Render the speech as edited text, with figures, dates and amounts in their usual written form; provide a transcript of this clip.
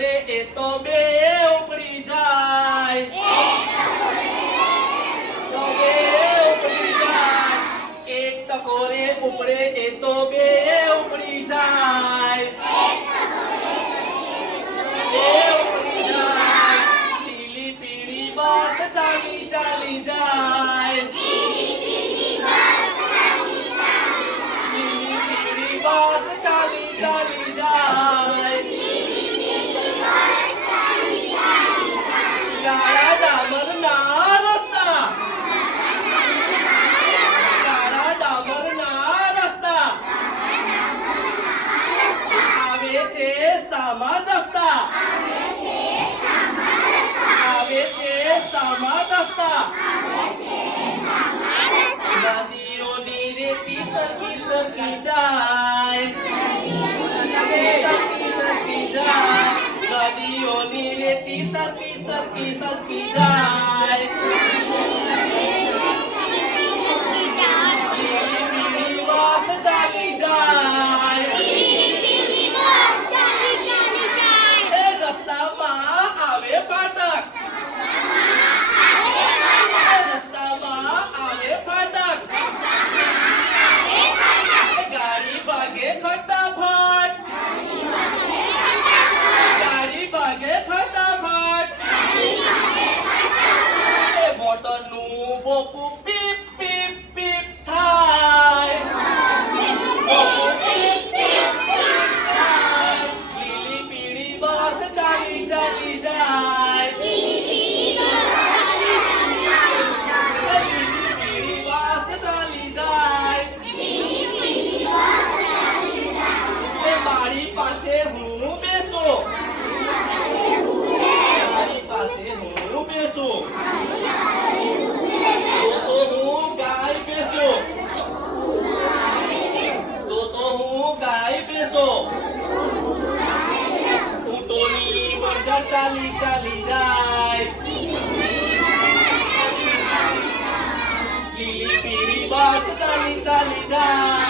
ઉપડે એ તો બે ઉપડી જાય તો બે ઉપડી જાય એક ટકોરે ઉપડે એ તો બે ઉપડી જાય લીલી પીળી બસ ચાલી ચાલી જાય લીલી પીળી બસ ચાલી ચાલી જાય કાળા ડામરના રસ્તા કાળા ડામરના રસ્તા આવે છે સામા દસ્તા આવે છે સામા દસ્તા નદીઓની રેતી સરકી સરકી જાય સરકી સરકી જાય નદીઓની રેતી સરકી સરકી સરકી જાય લીલી પીળી બસ ચાલી જાય એ રસ્તામાં આવે ફાટક રસ્તામાં આવે ફાટક ગાડી ભાગે ફટાફટ ગાડી ભાગે ફટાફટ એ મોટરનું બોપું પીપ પીપ પીપ થાય બોપું પીપ પીપ પીપ થાય લીલી પીળી બસ ચાલી ચાલી જાય લીલી પીળી બસ ચાલી જાય એ બારી પાસે હું બેસું બારી પાસે હું બેસું તો હું ગાય બેસું તો હું ગાય બેસું ઊંટોની વરજા ચાલી ચાલી જાય લીલી પીળી બસ ચાલી ચાલી જાય